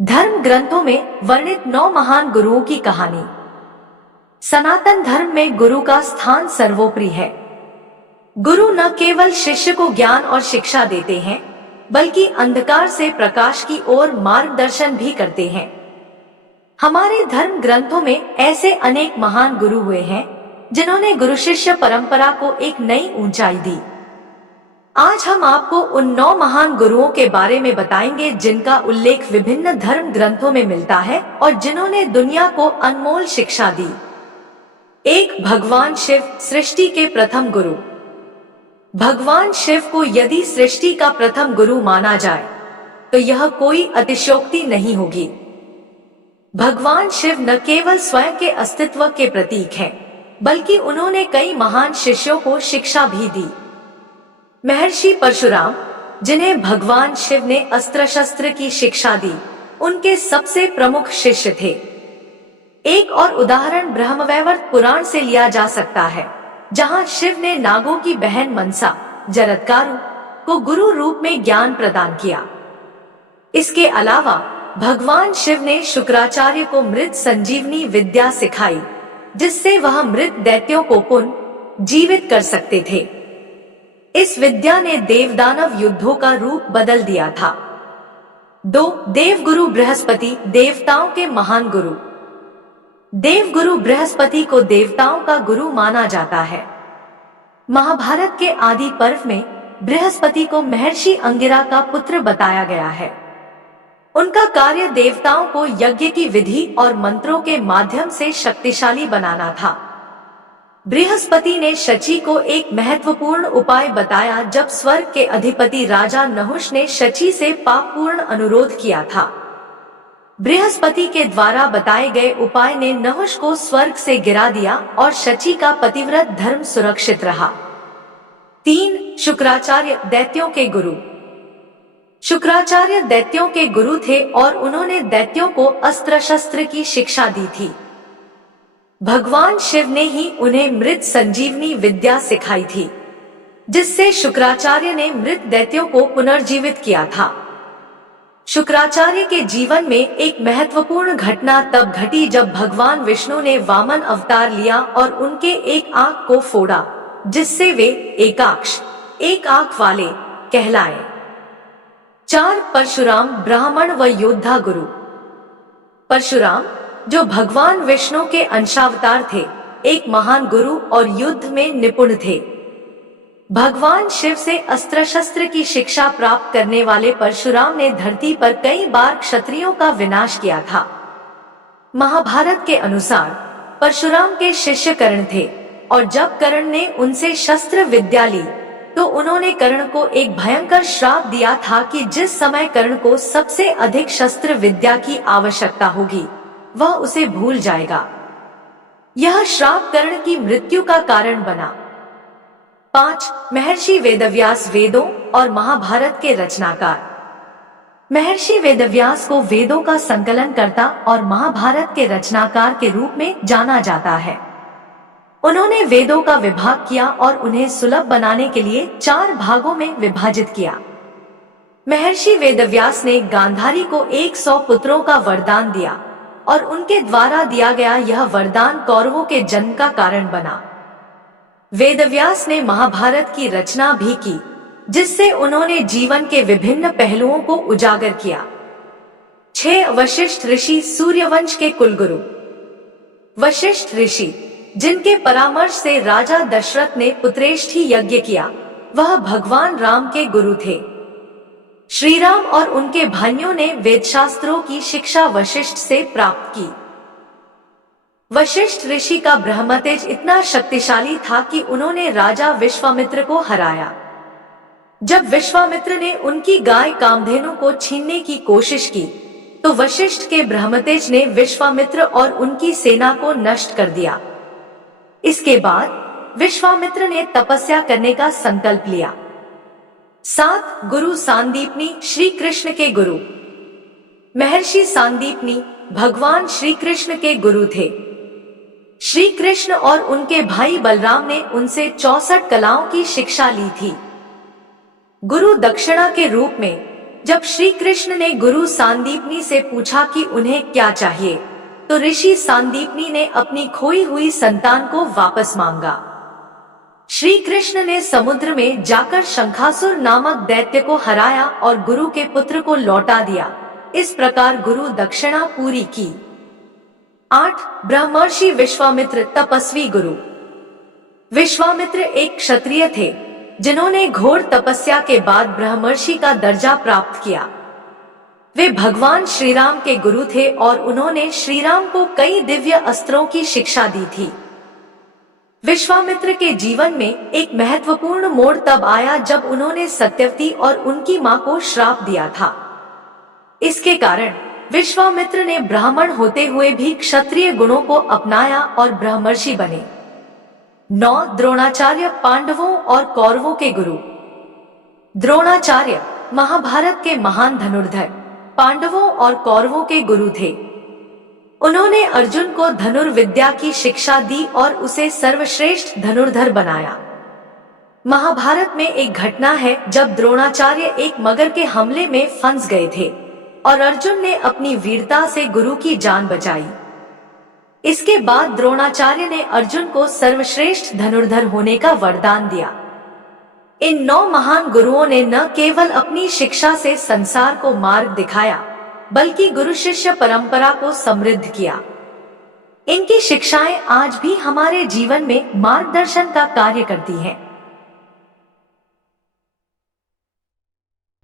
धर्म ग्रंथों में वर्णित 9 महान गुरुओं की कहानी। सनातन धर्म में गुरु का स्थान सर्वोपरि है। गुरु न केवल शिष्य को ज्ञान और शिक्षा देते हैं, बल्कि अंधकार से प्रकाश की ओर मार्गदर्शन भी करते हैं। हमारे धर्म ग्रंथों में ऐसे अनेक महान गुरु हुए हैं, जिन्होंने गुरु शिष्य परंपरा को एक नई ऊंचाई दी। आज हम आपको उन 9 महान गुरुओं के बारे में बताएंगे, जिनका उल्लेख विभिन्न धर्म ग्रंथों में मिलता है और जिन्होंने दुनिया को अनमोल शिक्षा दी। 1. भगवान शिव, सृष्टि के प्रथम गुरु। भगवान शिव को यदि सृष्टि का प्रथम गुरु माना जाए, तो यह कोई अतिशयोक्ति नहीं होगी। भगवान शिव न केवल स्वयं के अस्तित्व के प्रतीक हैं, बल्कि उन्होंने कई महान शिष्यों को शिक्षा भी दी। महर्षि परशुराम, जिन्हें भगवान शिव ने अस्त्र शस्त्र की शिक्षा दी, उनके सबसे प्रमुख शिष्य थे। एक और उदाहरण ब्रह्मवैवर्त पुराण से लिया जा सकता है, जहां शिव ने नागों की बहन मनसा, जरत्कारु, को गुरु रूप में ज्ञान प्रदान किया। इसके अलावा भगवान शिव ने शुक्राचार्य को मृत संजीवनी विद्या सिखाई, जिससे वह मृत दैत्यों को पुनः जीवित कर सकते थे। इस विद्या ने देवदानव युद्धों का रूप बदल दिया था। 2. देवगुरु बृहस्पति, देवताओं के महान गुरु। देवगुरु बृहस्पति को देवताओं का गुरु माना जाता है। महाभारत के आदि पर्व में बृहस्पति को महर्षि अंगिरा का पुत्र बताया गया है। उनका कार्य देवताओं को यज्ञ की विधि और मंत्रों के माध्यम से शक्तिशाली बनाना था। बृहस्पति ने शची को एक महत्वपूर्ण उपाय बताया जब स्वर्ग के अधिपति राजा नहुष ने शची से पापपूर्ण अनुरोध किया था। बृहस्पति के द्वारा बताए गए उपाय ने नहुष को स्वर्ग से गिरा दिया और शची का पतिव्रत धर्म सुरक्षित रहा। 3. शुक्राचार्य, दैत्यों के गुरु। शुक्राचार्य दैत्यों के गुरु थे और उन्होंने दैत्यों को अस्त्र शस्त्र की शिक्षा दी थी। भगवान शिव ने ही उन्हें मृत संजीवनी विद्या सिखाई थी, जिससे शुक्राचार्य ने मृत दैत्यों को पुनर्जीवित किया था। शुक्राचार्य के जीवन में एक महत्वपूर्ण घटना तब घटी जब भगवान विष्णु ने वामन अवतार लिया और उनके एक आंख को फोड़ा, जिससे वे एकाक्ष, एक आंख वाले कहलाए। 4. परशुराम, ब्राह्मण व योद्धा गुरु। परशुराम, जो भगवान विष्णु के अंशावतार थे, एक महान गुरु और युद्ध में निपुण थे। भगवान शिव से अस्त्र शस्त्र की शिक्षा प्राप्त करने वाले परशुराम ने धरती पर कई बार क्षत्रियों का विनाश किया था। महाभारत के अनुसार परशुराम के शिष्य कर्ण थे, और जब कर्ण ने उनसे शस्त्र विद्या ली, तो उन्होंने कर्ण को एक भयंकर श्राप दिया था कि जिस समय कर्ण को सबसे अधिक शस्त्र विद्या की आवश्यकता होगी, वह उसे भूल जाएगा। यह श्राप कर्ण की मृत्यु का कारण बना। 5. महर्षि वेदव्यास, वेदों और महाभारत के रचनाकार। महर्षि वेदव्यास को वेदों का संकलन करता और महाभारत के रचनाकार के रूप में जाना जाता है। उन्होंने वेदों का विभाग किया और उन्हें सुलभ बनाने के लिए 4 भागों में विभाजित किया। महर्षि वेदव्यास ने गांधारी को 100 पुत्रों का वरदान दिया, और उनके द्वारा दिया गया यह वरदान कौरवों के जन्म का कारण बना। वेदव्यास ने महाभारत की रचना भी की, जिससे उन्होंने जीवन के विभिन्न पहलुओं को उजागर किया। 6. वशिष्ठ ऋषि, सूर्यवंश के कुलगुरु। वशिष्ठ ऋषि, जिनके परामर्श से राजा दशरथ ने पुत्रेष्ठी यज्ञ किया, वह भगवान राम के गुरु थे। श्री राम और उनके भाइयों ने वेदशास्त्रों की शिक्षा वशिष्ठ से प्राप्त की। वशिष्ठ ऋषि का ब्रह्मतेज इतना शक्तिशाली था कि उन्होंने राजा विश्वामित्र को हराया। जब विश्वामित्र ने उनकी गाय कामधेनु को छीनने की कोशिश की, तो वशिष्ठ के ब्रह्मतेज ने विश्वामित्र और उनकी सेना को नष्ट कर दिया। इसके बाद विश्वामित्र ने तपस्या करने का संकल्प लिया। 7. गुरु सांदीपनी, श्री कृष्ण के गुरु। महर्षि सांदीपनी भगवान श्री कृष्ण के गुरु थे। श्री कृष्ण और उनके भाई बलराम ने उनसे 64 कलाओं की शिक्षा ली थी। गुरु दक्षिणा के रूप में जब श्री कृष्ण ने गुरु सांदीपनी से पूछा कि उन्हें क्या चाहिए, तो ऋषि सांदीपनी ने अपनी खोई हुई संतान को वापस मांगा। श्री कृष्ण ने समुद्र में जाकर शंखासुर नामक दैत्य को हराया और गुरु के पुत्र को लौटा दिया। इस प्रकार गुरु दक्षिणा पूरी की। 8 ब्रह्मर्षि विश्वामित्र तपस्वी गुरु। विश्वामित्र एक क्षत्रिय थे, जिन्होंने घोर तपस्या के बाद ब्रह्मर्षि का दर्जा प्राप्त किया। वे भगवान श्री राम के गुरु थे और उन्होंने श्री राम को कई दिव्य अस्त्रों की शिक्षा दी थी। विश्वामित्र के जीवन में एक महत्वपूर्ण मोड़ तब आया जब उन्होंने सत्यवती और उनकी मां को श्राप दिया था। इसके कारण विश्वामित्र ने ब्राह्मण होते हुए भी क्षत्रिय गुणों को अपनाया और ब्रह्मर्षि बने। 9 द्रोणाचार्य पांडवों और कौरवों के गुरु। द्रोणाचार्य महाभारत के महान धनुर्धर, पांडवों और कौरवों के गुरु थे। उन्होंने अर्जुन को धनुर्विद्या की शिक्षा दी और उसे सर्वश्रेष्ठ धनुर्धर बनाया। महाभारत में एक घटना है जब द्रोणाचार्य एक मगर के हमले में फंस गए थे और अर्जुन ने अपनी वीरता से गुरु की जान बचाई। इसके बाद द्रोणाचार्य ने अर्जुन को सर्वश्रेष्ठ धनुर्धर होने का वरदान दिया। इन 9 महान गुरुओं ने न केवल अपनी शिक्षा से संसार को मार्ग दिखाया, बल्कि गुरु शिष्य परंपरा को समृद्ध किया। इनकी शिक्षाएं आज भी हमारे जीवन में मार्गदर्शन का कार्य करती हैं।